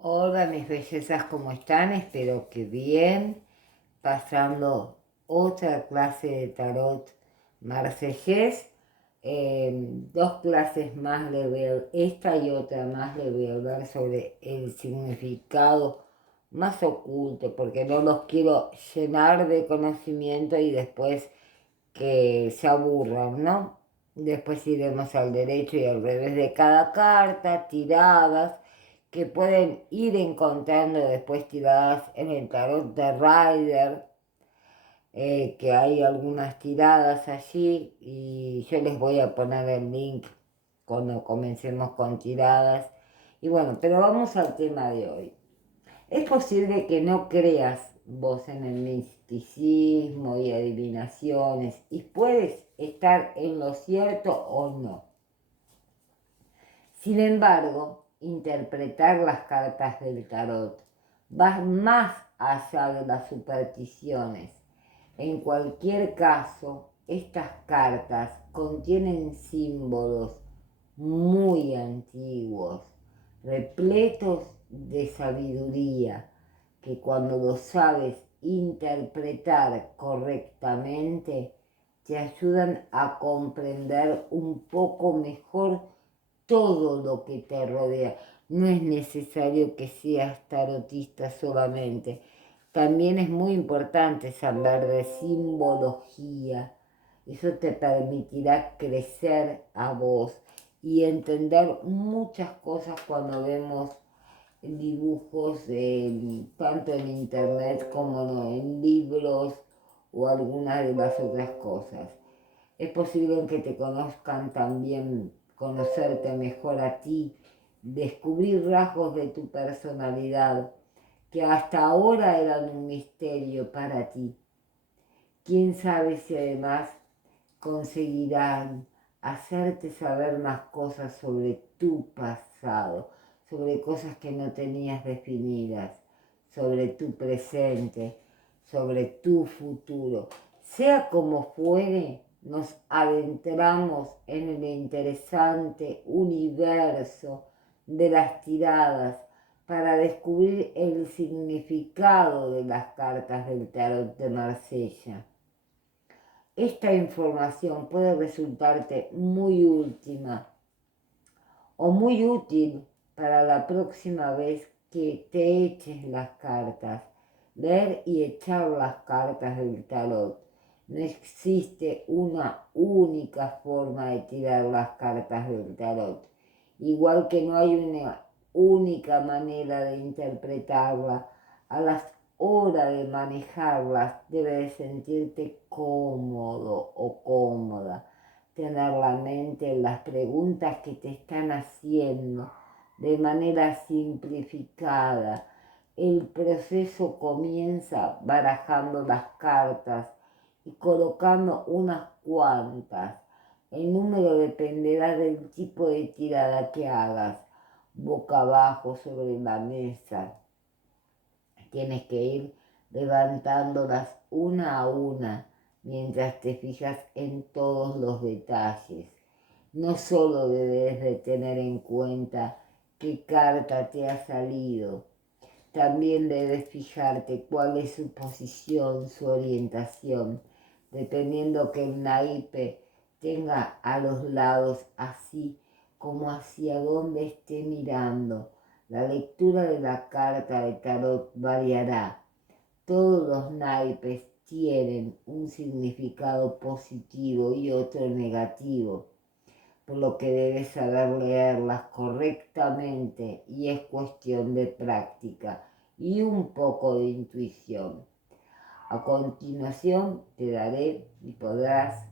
Hola mis bellezas, ¿cómo están? Espero que bien, pasando otra clase de tarot marsellés. Dos clases más le voy a, esta y otra más le voy a hablar sobre el significado más oculto, porque no los quiero llenar de conocimiento y después que se aburran, ¿no? Después iremos al derecho y al revés de cada carta, tiradas, que pueden ir encontrando después tiradas en el tarot de Rider, que hay algunas tiradas allí y yo les voy a poner el link cuando comencemos con tiradas. Y bueno, pero vamos al tema de hoy. Es posible que no creas vos en el misticismo y adivinaciones y puedes estar en lo cierto o no. Sin embargo, interpretar las cartas del tarot va más allá de las supersticiones. En cualquier caso, estas cartas contienen símbolos muy antiguos, repletos de sabiduría, que cuando lo sabes interpretar correctamente, te ayudan a comprender un poco mejor todo lo que te rodea. No es necesario que seas tarotista solamente. También es muy importante saber de simbología. Eso te permitirá crecer a vos y entender muchas cosas cuando vemos dibujos tanto en internet como no, en libros o algunas de las otras cosas. Es posible que te conozcan también, conocerte mejor a ti, descubrir rasgos de tu personalidad que hasta ahora eran un misterio para ti. Quién sabe si además conseguirán hacerte saber más cosas sobre tu pasado, sobre cosas que no tenías definidas, sobre tu presente, sobre tu futuro. Sea como fuere, nos adentramos en el interesante universo de las tiradas para descubrir el significado de las cartas del tarot de Marsella. Esta información puede resultarte muy última o muy útil para la próxima vez que te eches las cartas. Leer y echar las cartas del tarot. No existe una única forma de tirar las cartas del tarot. Igual que no hay una única manera de interpretarla. A la hora de manejarlas debes sentirte cómodo o cómoda, tener la mente en las preguntas que te están haciendo de manera simplificada. El proceso comienza barajando las cartas y colocando unas cuantas. El número dependerá del tipo de tirada que hagas, boca abajo sobre la mesa. Tienes que ir levantándolas una a una mientras te fijas en todos los detalles. No solo debes de tener en cuenta qué carta te ha salido, también debes fijarte cuál es su posición, su orientación, dependiendo que el naipe tenga a los lados así como hacia donde esté mirando. La lectura de la carta de tarot variará. Todos los naipes tienen un significado positivo y otro negativo, por lo que debes saber leerlas correctamente y es cuestión de práctica y un poco de intuición. A continuación te daré y podrás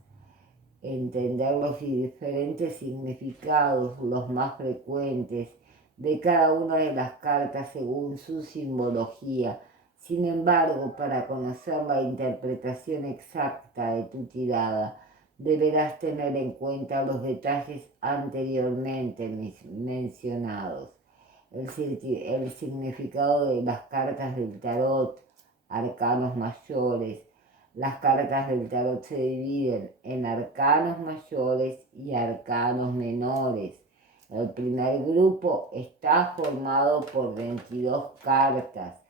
entender los diferentes significados, los más frecuentes, de cada una de las cartas según su simbología. Sin embargo, para conocer la interpretación exacta de tu tirada, deberás tener en cuenta los detalles anteriormente mencionados. El significado de las cartas del tarot, arcanos mayores. Las cartas del tarot se dividen en arcanos mayores y arcanos menores. El primer grupo está formado por 22 cartas.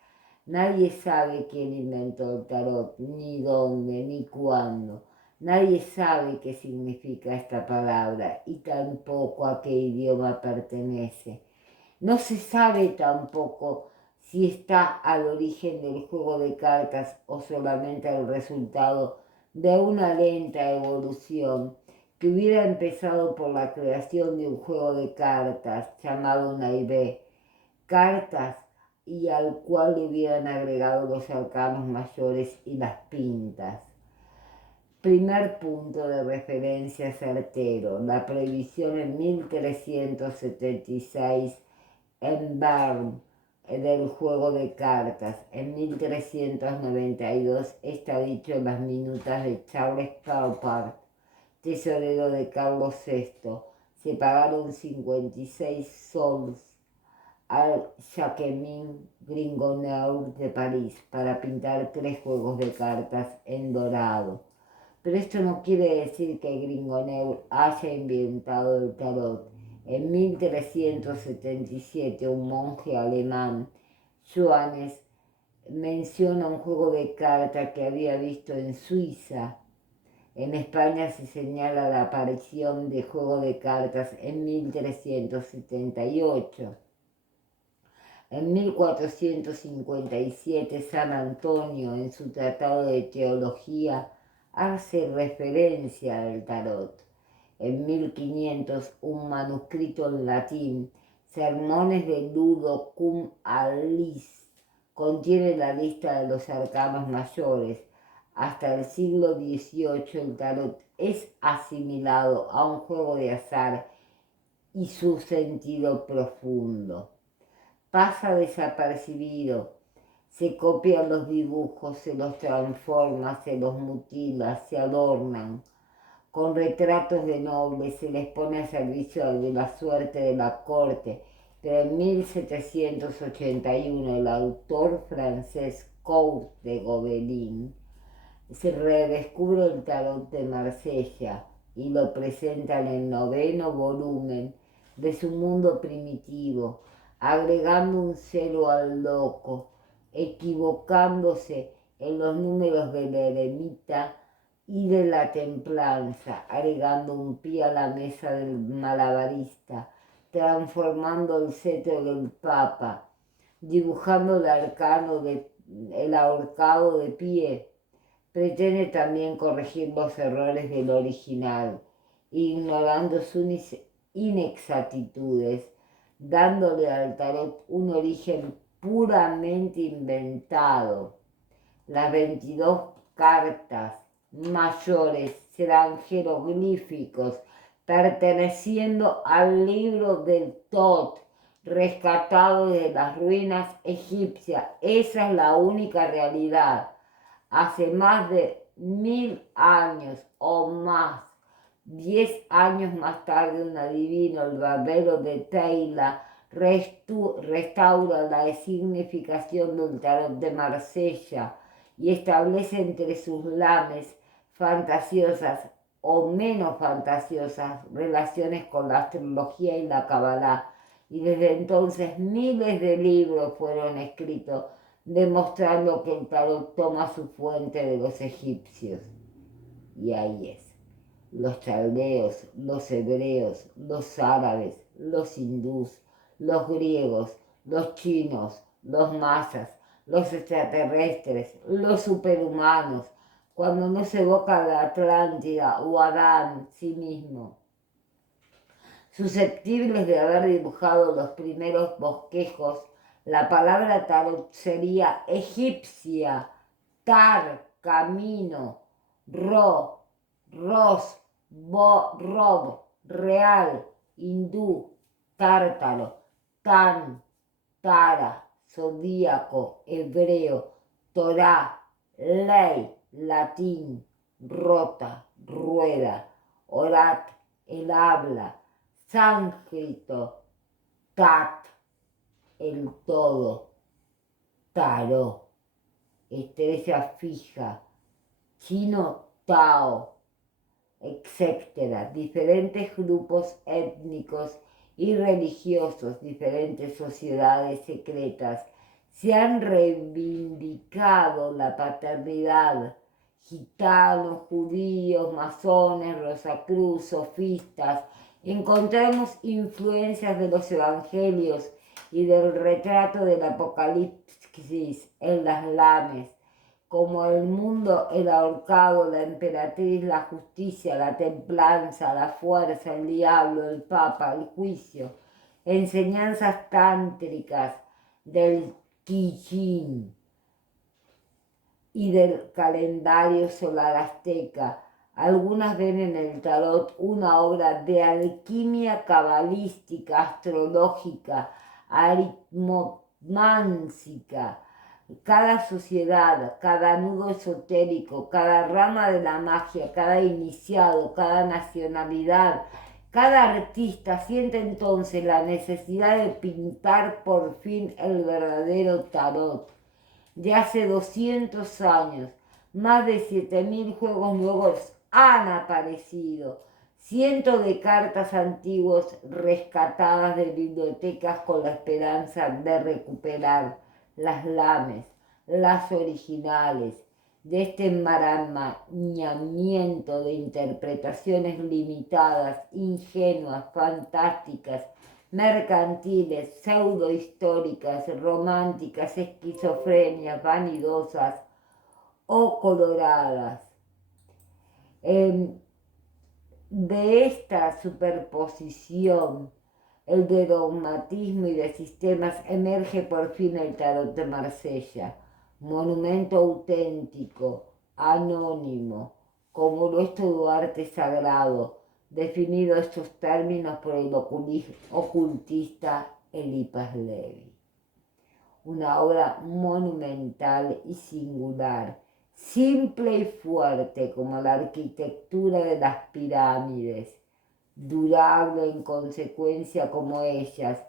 Nadie sabe quién inventó el tarot, ni dónde, ni cuándo. Nadie sabe qué significa esta palabra y tampoco a qué idioma pertenece. No se sabe tampoco si está al origen del juego de cartas o solamente el resultado de una lenta evolución que hubiera empezado por la creación de un juego de cartas llamado naipé, cartas y al cual le hubieran agregado los arcanos mayores y las pintas. Primer punto de referencia certero, la prohibición en 1376 en Bern del juego de cartas. En 1392 está dicho en las minutas de Charles Calpart, tesorero de Carlos VI. Se pagaron 56 sols al Jacquemin Gringoneur de París para pintar 3 juegos de cartas en dorado. Pero esto no quiere decir que Gringoneur haya inventado el tarot. En 1377 un monje alemán, Johannes, menciona un juego de cartas que había visto en Suiza. En España se señala la aparición de juego de cartas en 1378. En 1457 San Antonio, en su tratado de teología, hace referencia al tarot. En 1500 un manuscrito en latín, Sermones de Ludo cum Alice, contiene la lista de los arcanos mayores. Hasta el siglo XVIII el tarot es asimilado a un juego de azar y su sentido profundo pasa desapercibido. Se copian los dibujos, se los transforma, se los mutila, se adornan. Con retratos de nobles se les pone a servicio de la suerte de la corte, pero en 1781 el autor francés Count de Gobelin se redescubre el tarot de Marsella y lo presenta en el 9º volumen de su mundo primitivo, agregando un cero al loco, equivocándose en los números de la eremita y de la templanza, agregando un pie a la mesa del malabarista, transformando el cetro del papa, dibujando el ahorcado de pie. Pretende también corregir los errores del original, ignorando sus inexactitudes, dándole al tarot un origen puramente inventado. Las 22 cartas mayores serán jeroglíficos perteneciendo al libro del Tot, rescatado de las ruinas egipcias. Esa es la única realidad. Hace más de 1000 años o más, 10 años más tarde, un adivino, el barbero de Teila, restaura la significación del tarot de Marsella y establece entre sus lames fantasiosas o menos fantasiosas relaciones con la astrología y la cabalá. Y desde entonces miles de libros fueron escritos demostrando que el tarot toma su fuente de los egipcios. Y ahí es. Los chaldeos, los hebreos, los árabes, los hindús, los griegos, los chinos, los mayas, los extraterrestres, los superhumanos, cuando no se evoca a la Atlántida o Adán sí mismo, susceptibles de haber dibujado los primeros bosquejos. La palabra tarot sería egipcia, tar, camino, ros, rob, real, hindú, tártaro, tan, tara, zodíaco, hebreo, Torá, ley, latín, rota, rueda, orat, el habla, sánscrito, tat, el todo, tarot, estrella fija, chino, tao, etc. Diferentes grupos étnicos y religiosos, diferentes sociedades secretas, se han reivindicado la paternidad. Gitanos, judíos, masones, Rosacruz, sofistas, encontramos influencias de los evangelios y del retrato del Apocalipsis en las lames, como el mundo, el ahorcado, la emperatriz, la justicia, la templanza, la fuerza, el diablo, el papa, el juicio, enseñanzas tántricas del Qigong y del calendario solar azteca. Algunas ven en el tarot una obra de alquimia cabalística, astrológica, aritmomántica. Cada sociedad, cada nudo esotérico, cada rama de la magia, cada iniciado, cada nacionalidad, cada artista siente entonces la necesidad de pintar por fin el verdadero tarot. De hace 200 años, más de 7.000 juegos nuevos han aparecido. Cientos de cartas antiguas rescatadas de bibliotecas con la esperanza de recuperar las lames, las originales, de este enmarañamiento de interpretaciones limitadas, ingenuas, fantásticas, mercantiles, pseudohistóricas, románticas, esquizofrenias, vanidosas o coloradas. De esta superposición, el de dogmatismo y de sistemas, emerge por fin el tarot de Marsella, monumento auténtico, anónimo, como lo es todo arte sagrado, definido estos términos por el ocultista Eliphas Levi. Una obra monumental y singular, simple y fuerte como la arquitectura de las pirámides, durable en consecuencia como ellas,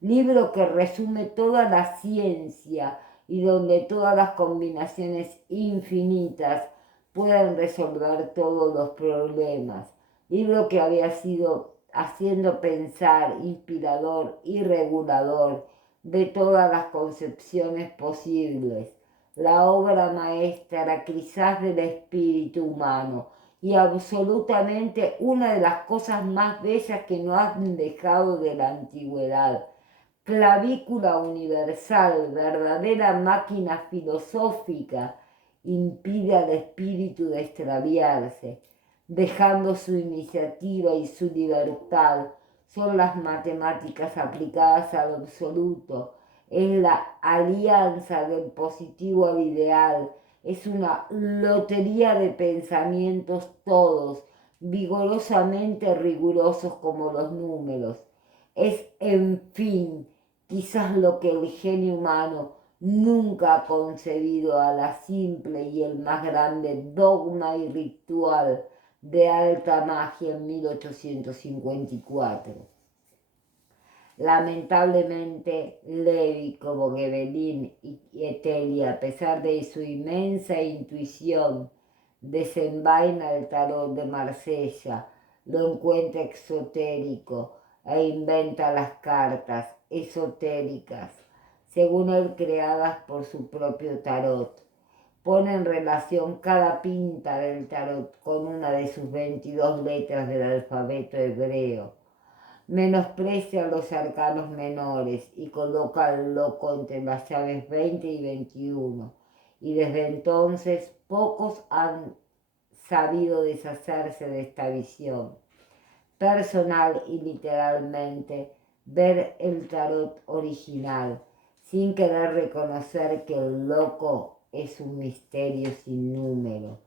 libro que resume toda la ciencia y donde todas las combinaciones infinitas pueden resolver todos los problemas, libro que había sido haciendo pensar, inspirador y regulador de todas las concepciones posibles, la obra maestra quizás del espíritu humano, y absolutamente una de las cosas más bellas que no han dejado de la antigüedad. Clavícula universal, verdadera máquina filosófica, impide al espíritu de extraviarse, dejando su iniciativa y su libertad. Son las matemáticas aplicadas al absoluto, es la alianza del positivo al ideal, es una lotería de pensamientos todos, vigorosamente rigurosos como los números. Es, en fin, quizás lo que el genio humano nunca ha concebido a la simple y el más grande dogma y ritual de alta magia en 1854. Lamentablemente, Levi, como Gebelin y Etelia, a pesar de su inmensa intuición, desenvaina el tarot de Marsella, lo encuentra exotérico e inventa las cartas esotéricas, según él creadas por su propio tarot. Pone en relación cada pinta del tarot con una de sus 22 letras del alfabeto hebreo. Menosprecia los arcanos menores y coloca al loco entre las llaves 20 y 21. Y desde entonces pocos han sabido deshacerse de esta visión. Personal y literalmente, ver el tarot original, sin querer reconocer que el loco es un misterio sin número,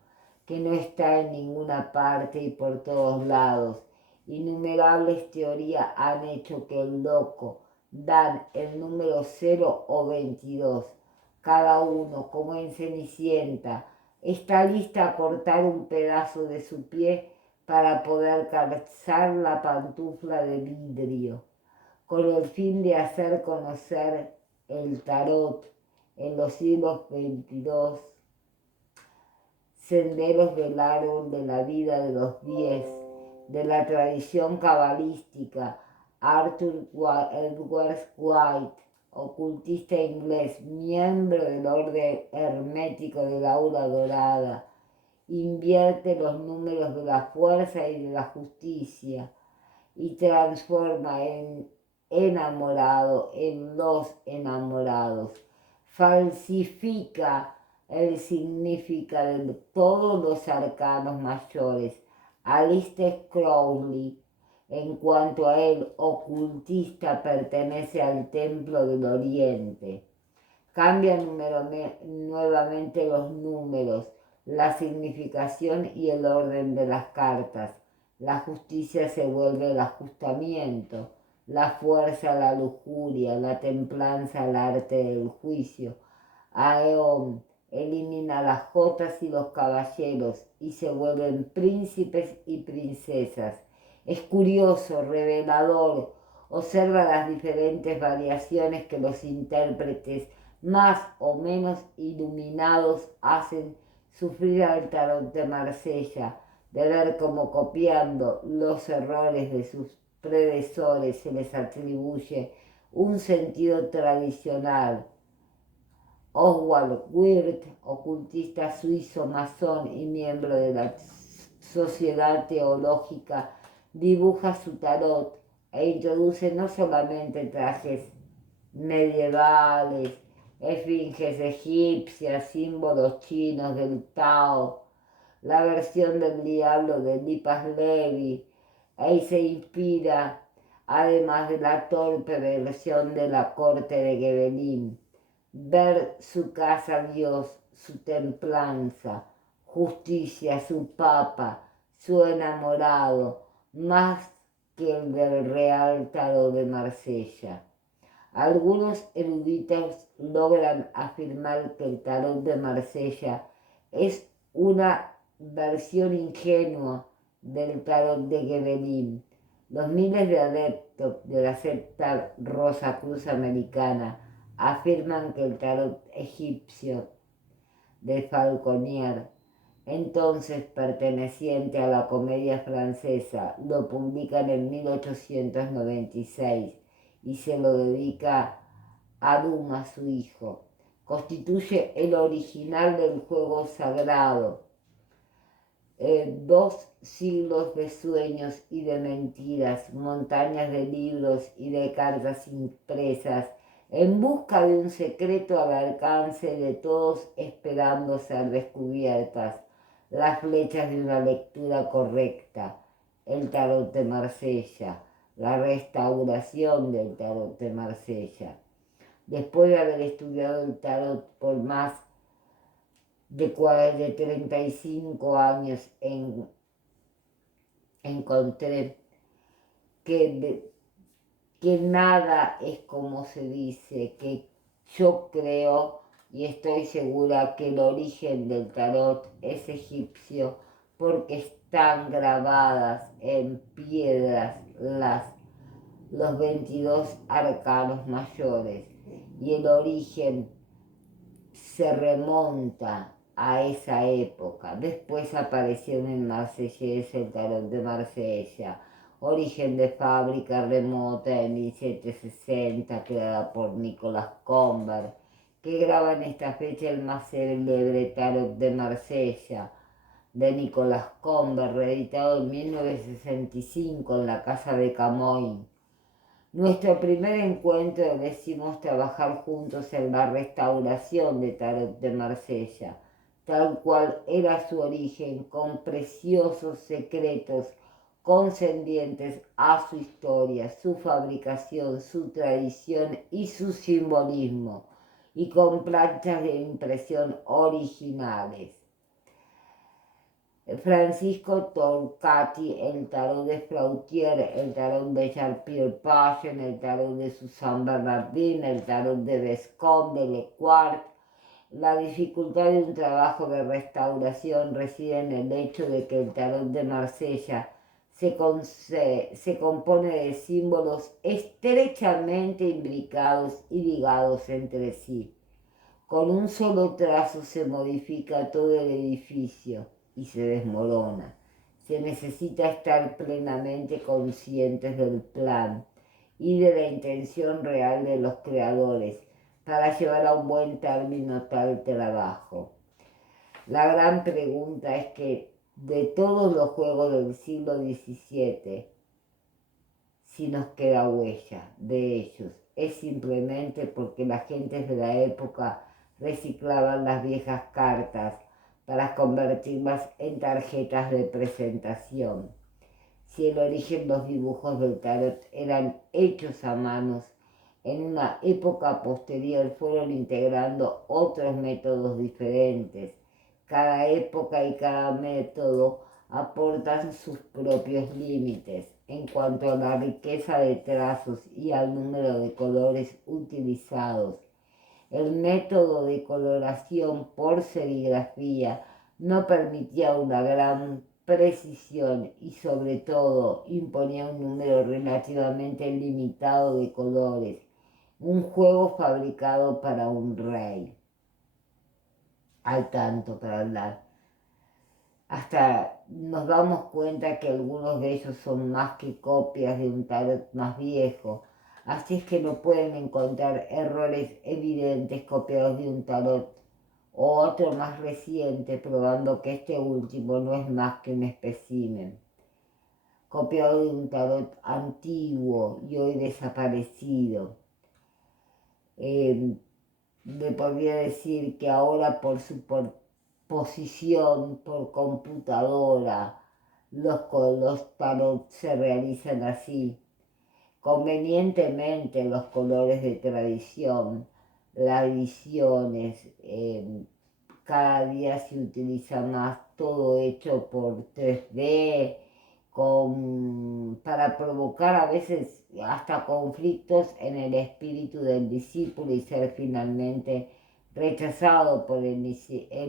que no está en ninguna parte y por todos lados. Innumerables teorías han hecho que el loco dan el número 0 o 22, cada uno, como en Cenicienta, está lista a cortar un pedazo de su pie para poder calzar la pantufla de vidrio, con el fin de hacer conocer el tarot en los siglos XXII, senderos del árbol de la vida de los 10, de la tradición cabalística, Edward White, ocultista inglés, miembro del orden hermético del aura dorada, invierte los números de la fuerza y de la justicia y transforma en enamorado en los enamorados. Falsifica el significado de todos los arcanos mayores. Aleister Crowley, en cuanto a él, ocultista, pertenece al Templo del Oriente. Cambia nuevamente los números, la significación y el orden de las cartas. La justicia se vuelve el ajustamiento, la fuerza la lujuria, la templanza el arte del juicio. Aeon elimina las jotas y los caballeros y se vuelven príncipes y princesas. Es curioso, revelador, observa las diferentes variaciones que los intérpretes más o menos iluminados hacen sufrir al tarot de Marsella, de ver cómo copiando los errores de sus predecesores se les atribuye un sentido tradicional. Oswald Wirth, ocultista suizo, masón y miembro de la Sociedad Teológica, dibuja su tarot e introduce no solamente trajes medievales, esfinges egipcias, símbolos chinos del Tao, la versión del diablo de Lipas Levi, y se inspira además de la torpe versión de la corte de Gebelín. Ver su casa Dios, su templanza, justicia, su papa, su enamorado, más que el del Real Tarot de Marsella. Algunos eruditos logran afirmar que el tarot de Marsella es una versión ingenua del tarot de Gebelín. Los miles de adeptos de la secta Rosacruz americana afirman que el tarot egipcio de Falconier, entonces perteneciente a la comedia francesa, lo publican en 1896 y se lo dedica a Duma, su hijo. Constituye el original del juego sagrado. 2 siglos de sueños y de mentiras, montañas de libros y de cartas impresas, en busca de un secreto al alcance de todos, esperando ser descubiertas, las flechas de una lectura correcta, el tarot de Marsella, la restauración del tarot de Marsella. Después de haber estudiado el tarot por más de 35 años, encontré que nada es como se dice, que yo creo y estoy segura que el origen del tarot es egipcio porque están grabadas en piedras los 22 arcanos mayores y el origen se remonta a esa época. Después apareció en el Marsellés el tarot de Marsella, origen de fábrica remota en 1760, creada por Nicolas Conver, que graba en esta fecha el más célebre tarot de Marsella, de Nicolas Conver, reeditado en 1965 en la casa de Camoin. Nuestro primer encuentro decidimos trabajar juntos en la restauración de tarot de Marsella, tal cual era su origen, con preciosos secretos concernientes a su historia, su fabricación, su tradición y su simbolismo, y con planchas de impresión originales. Francisco Torquati, el tarot de Flautier, el tarot de Jean-Pierre Payen, el tarot de Suzanne Bernardin, el tarot de Bescon, de Lequart. La dificultad de un trabajo de restauración reside en el hecho de que el tarot de Marsella se compone de símbolos estrechamente imbricados y ligados entre sí. Con un solo trazo se modifica todo el edificio y se desmorona. Se necesita estar plenamente conscientes del plan. y de la intención real de los creadores para llevar a un buen término tal trabajo. La gran pregunta es que de todos los juegos del siglo XVII, si nos queda huella de ellos, es simplemente porque las gentes de la época reciclaban las viejas cartas para convertirlas en tarjetas de presentación. Si el origen de los dibujos del tarot eran hechos a manos, en una época posterior fueron integrando otros métodos diferentes. Cada época y cada método aportan sus propios límites en cuanto a la riqueza de trazos y al número de colores utilizados. El método de coloración por serigrafía no permitía una gran precisión y sobre todo imponía un número relativamente limitado de colores, un juego fabricado para un rey. Al tanto para hablar. Hasta nos damos cuenta que algunos de ellos son más que copias de un tarot más viejo, así es que no pueden encontrar errores evidentes copiados de un tarot o otro más reciente, probando que este último no es más que un espécimen copiado de un tarot antiguo y hoy desaparecido. Le podría decir que ahora por su posición por computadora los tarot se realizan así. Convenientemente los colores de tradición, las ediciones, cada día se utiliza más todo hecho por 3D, para provocar a veces hasta conflictos en el espíritu del discípulo y ser finalmente rechazado por el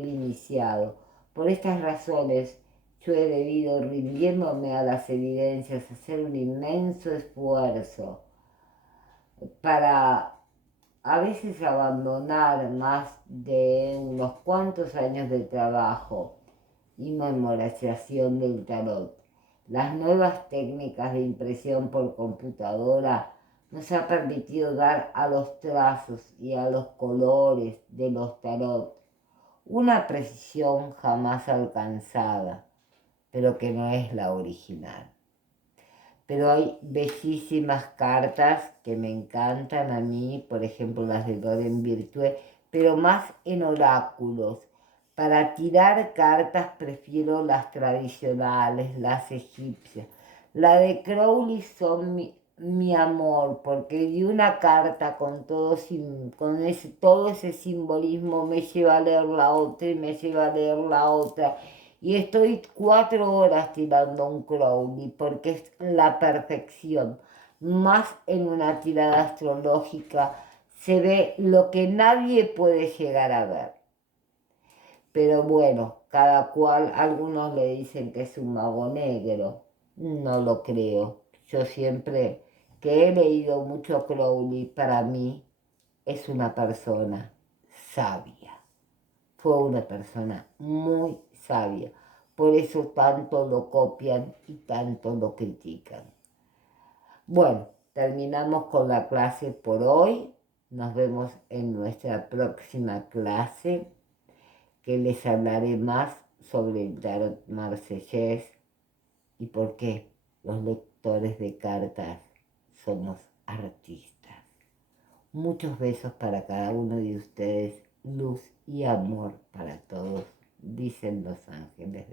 iniciado. Por estas razones, yo he debido, rindiéndome a las evidencias, hacer un inmenso esfuerzo para a veces abandonar más de unos cuantos años de trabajo y memorización del tarot. Las nuevas técnicas de impresión por computadora nos ha permitido dar a los trazos y a los colores de los tarot una precisión jamás alcanzada, pero que no es la original. Pero hay bellísimas cartas que me encantan a mí, por ejemplo las de Loren Virtue, pero más en oráculos. Para tirar cartas prefiero las tradicionales, las egipcias. La de Crowley son mi amor, porque de una carta con todo ese simbolismo me lleva a leer la otra y me lleva a leer la otra. Y estoy 4 horas tirando un Crowley porque es la perfección. Más en una tirada astrológica se ve lo que nadie puede llegar a ver. Pero bueno, cada cual, algunos le dicen que es un mago negro. No lo creo. Yo siempre que he leído mucho Crowley, para mí es una persona sabia. Fue una persona muy sabia. Por eso tanto lo copian y tanto lo critican. Bueno, terminamos con la clase por hoy. Nos vemos en nuestra próxima clase, que les hablaré más sobre el tarot marsellés y por qué los lectores de cartas somos artistas. Muchos besos para cada uno de ustedes, luz y amor para todos, dicen los ángeles.